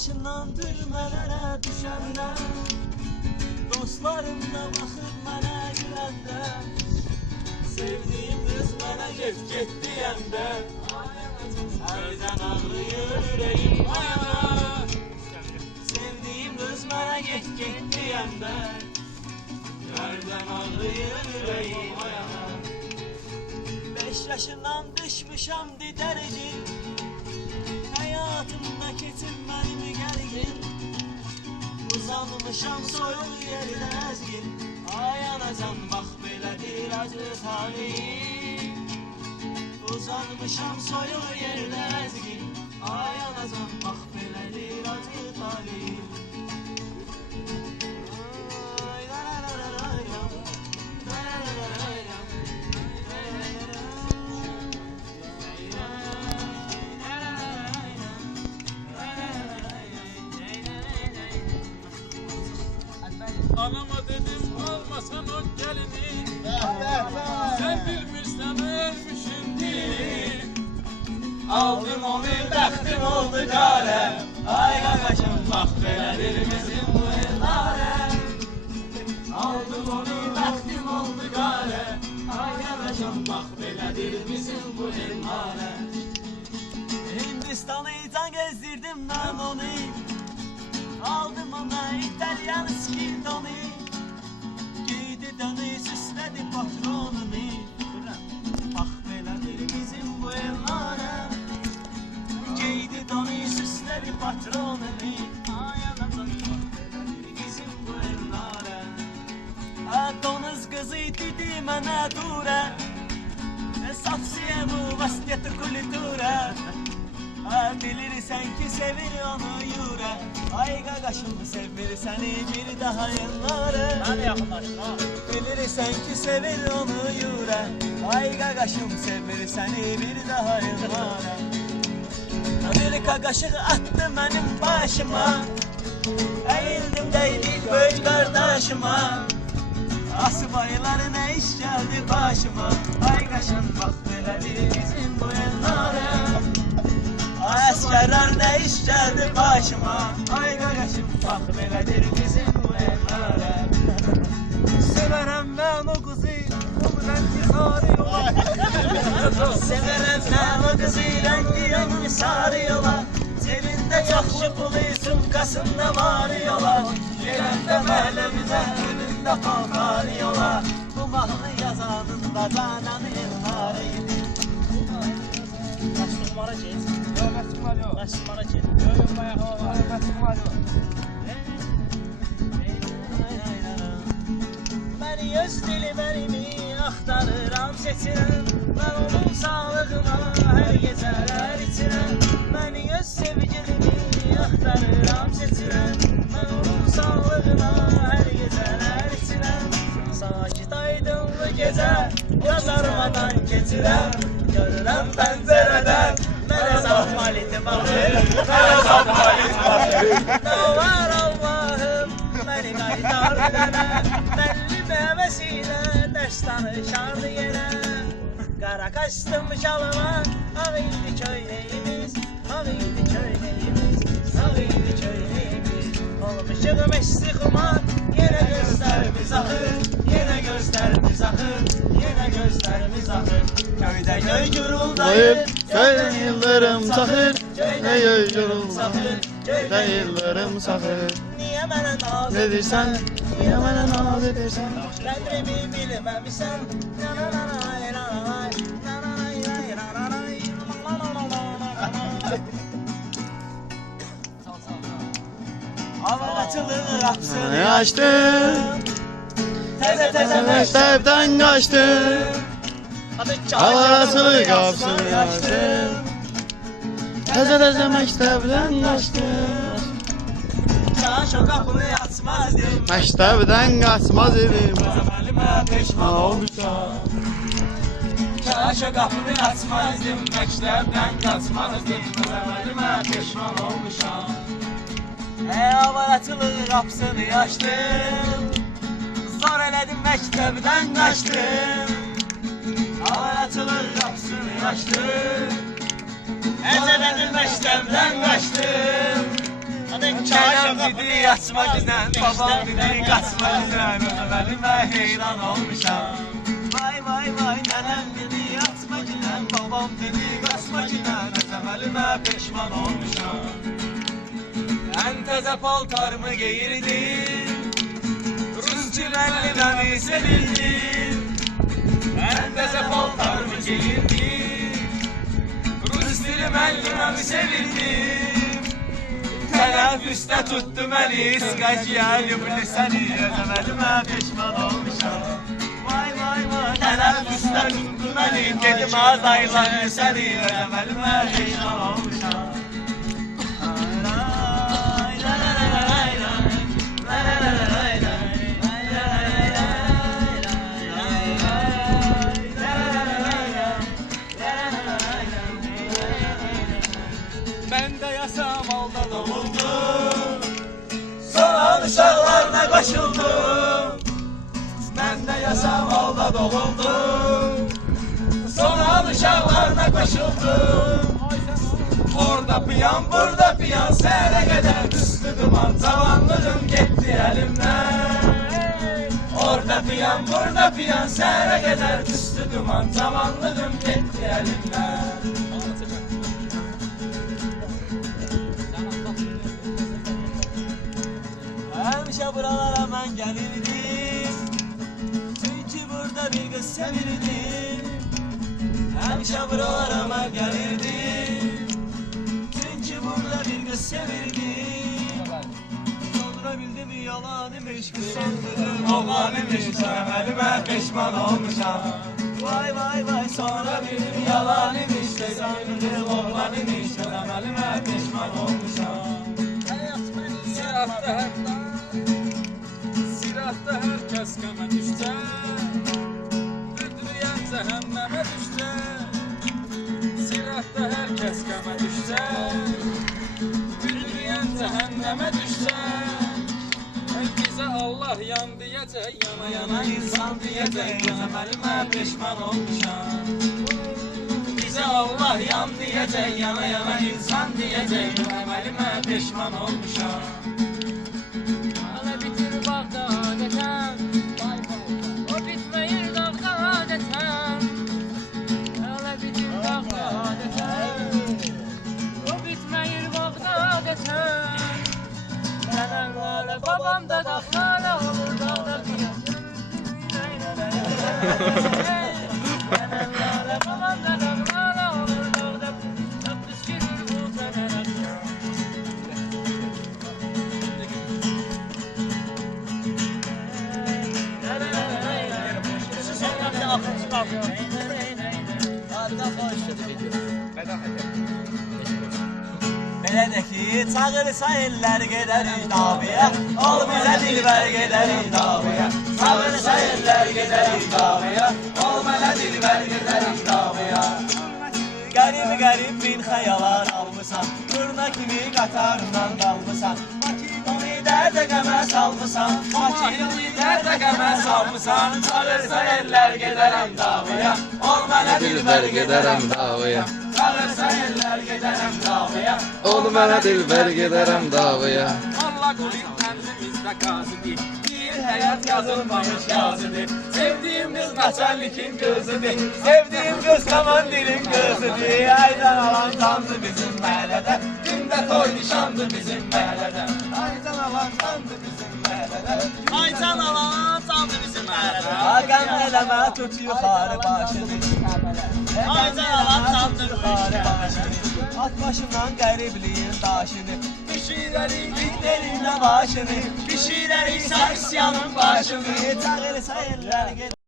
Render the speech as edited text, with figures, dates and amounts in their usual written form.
yaşından türmələrə düşəndə, dostlarım da baxıb mənə güləndə, sevdiyim qız mənə get deyəndə, hərdən ağrıyır ürəyim ayana. Sevdiyim qız mənə get deyəndə, hərdən ağrıyır ürəyim ayana. 5 yaşından düşmüşəm didəricin, həyatımda keçib mənim gəlgin. Uzanmışam soyuq yerdə əzgin, ay anacan bax belədir acı talihim. Uzanmışam soyuq yerdə əzgin, ay anacan bax belədir acı talihim. Anama dedim almasan o gelini, sen bilmirsen ölmüşüm dilini. Aldım onu bəxtim oldu qare, ay qaqaşım bax belədir bizim bu ellərə. Aldım onu bəxtim oldu qare, ay qaqaşım bax belədir bizim bu ellərə. Hindistanı can gezdirdim mən onu, aldım ona İtalyan skidonu, giydi dönü süsledi patronunu. Bax belədir bizim bu ellərə, giydi dönü süsledi patronunu. Ay anacaq bax belədir bizim bu ellərə. Donuz qızı dedi mənə durə, совсем у вас нету культуры. Bilirsən ki sevir onu yürə, ay qaqaşım sevir səni bir daha yılları. Hadi yaxınlaşın ha. Bilirsən ki sevir onu yürə, ay qaqaşım sevir səni bir daha yılları. Bir qaqaşıq attı mənim başıma, əyildim deylik böyük qardaşıma. Asıbaylar nə iş gəldi başıma, ay qaşım bax belədir bizim bu ellərə. Əsgərlər nə iş gəldi başıma, ay qaqaşım bax belədir bizim bu ellərə. Sevərəm mən o qızı, o rəngi sarı yola. Sevərəm mən o qızı, rəngi sarı yola. Cebində yaxşı pulu, sumkasında var yola. Gələndə məhləmizə, önündə paltar yola. Bu mahnı yazanında cananı elləri idi. Kaç numara çek? Yok kaç numara yok. Kaç numara çek? Yok yok bayağı var. Kaç numara yok. Beni öz dilberimi axtarıram, seçirəm. Ben onun sağlığına her geceler içirəm. Beni öz sevgilimi axtarıram, seçirəm. Ben onun sağlığına her geceler içirəm. Sakit aydınlı gece yazarmadan geçirəm. Görürəm pəncərədən mənə zahmaliti baxır, mənə zahmaliti baxır. Ne var Allah'ım məni qaytar dənə, müəllim həvəsilə dərs danışardı yerə. Qara qaçdım şalıma, ağ idi köynəyimiz, ağ idi köynəyimiz, ağ idi köynəyimiz. Olmuşuq məşri xumar, yenə gözlərimiz axır, yenə gözlərimiz axır, yenə gözlərimiz axır. Köydə göy guruldayır, Köyden yıllarım sakır, Köydə göy sakır, Köyden yıllarım sakır. Niyə mənə naz Ne dirsen, niye bana naz edersen? Qədrimi bilməmisən. Hava açılır hapsını Açtım, Təzə mektepten kaçtım. Hava açılır kapsını açtım. Teze mektepten kaçtım. Çaş o qapını açmazdım. Mektepten kaçmaz idim. Əməlimə peşman olmuşam. Çaş o qapını açmazdım. Məktəbdən qaçmazdım. Əməlimə peşman olmuşam. Hava açılır qapısını açdım. Zor elədim məktəbdən qaçdım. Hava açılır qapısını açdım. Əcələdim məktəbdən qaçdım. Nənəm dedi açma gündən, babam dedi qaçma gündən. Özəməlimə heyran olmuşam. Vay vay vay, nənəm dedi açma gündən, babam dedi qaçma gündən. Özəməlimə peşman olmuşam. Ən təzə paltarımı geyirdim, Rusçu müəlliməmi sevirdim. Ən təzə paltarımı geyirdim, Rus dili müəlliməmi sevirdim. Tənəffüsdə tutdu məni, Skacıya lüblü səni. Özəməlimə peşman olmuşam. Vay vay vay, tənəffüsdə tutdu məni, dedim az aylanı səni. Özəməlimə peşman olmuşam. Ben de yasam alda doğuldum, sonra uşaqlarına qoşuldum. Ben de yasam alda doğuldum, sonra uşaqlarına qoşuldum. Orada piyan, burada piyan, səhərə qədər düşdü duman, cavanlığım getdi əlimdən. Orada piyan, burada piyan, səhərə qədər düşdü duman, cavanlığım getdi əlimdən. Həmişə buralara mən gəlirdim, çünki burada bir qız sevirdim. Həmişə buralara mən gəlirdim, çünki burada bir qız sevirdim. Sonra bildim yalan imiş, sandım oğlan imiş. Özəməlimə peşman olmuşam. Vay vay vay, sonra bildim yalan imiş, sandım oğlan imiş. Özəməlimə peşman olmuşam. Siratda herkes qəmə düşsə, Üdrüyən cəhənnəmə düşsə. Siratda herkes qəmə düşsə, Üdrüyən cəhənnəmə düşsə. Bizə Allah yan deyəcək, yana yana insan deyəcək. Özəməlimə peşman olmuşam. Bizə Allah yan deyəcək, yana yana insan deyəcək. Özəməlimə peşman olmuşam. Babam da dağlara olur dağda piyan. Babam da dağlara olur dağda piyan. Püskürür bu kadar piyan. Sonra bir akıl çıkartıyor. Harika başladı video. Belə də ki, çağırsa ellər gedərik davaya, ol bizə dilbər gedərik davaya. Çağırsa ellər gedərik davaya, ol mənə dilbər gedərik davaya. Qərib qərib min xəyalar almısan, turna kimi qatarından dalmısan. Makidonu dərdə qəmə salmısan, makidonu dərdə qəmə salmısan. Çağırsa ellər gedərəm davaya, ol mənə dilbər gedərəm davaya. Çağırsa ellər gedərəm davaya, Ol mənə dilbər gedərəm davaya. Allah qulun tənzimizdə qazıdır, bir həyat yazılmamış yazıdır. Sevdiyim qız naçallikin qızıdır, sevdiğim kız komandirin kızıdır. Aydan alan tandı bizim məhəllədə, gündə toy nişandı bizim məhəllədə. aydan alan tandı bizim məhəllədə. Aycan alan sandı bizim məhəllədə. Hakan eləmə tut yuxarı başını, Aycan alan sandı yuxarı başını. At başımdan qəribliyin daşını, Düşürərik bitlərinə başını, pişirərik sarsyanın başını. Çağırsa ellər gedər.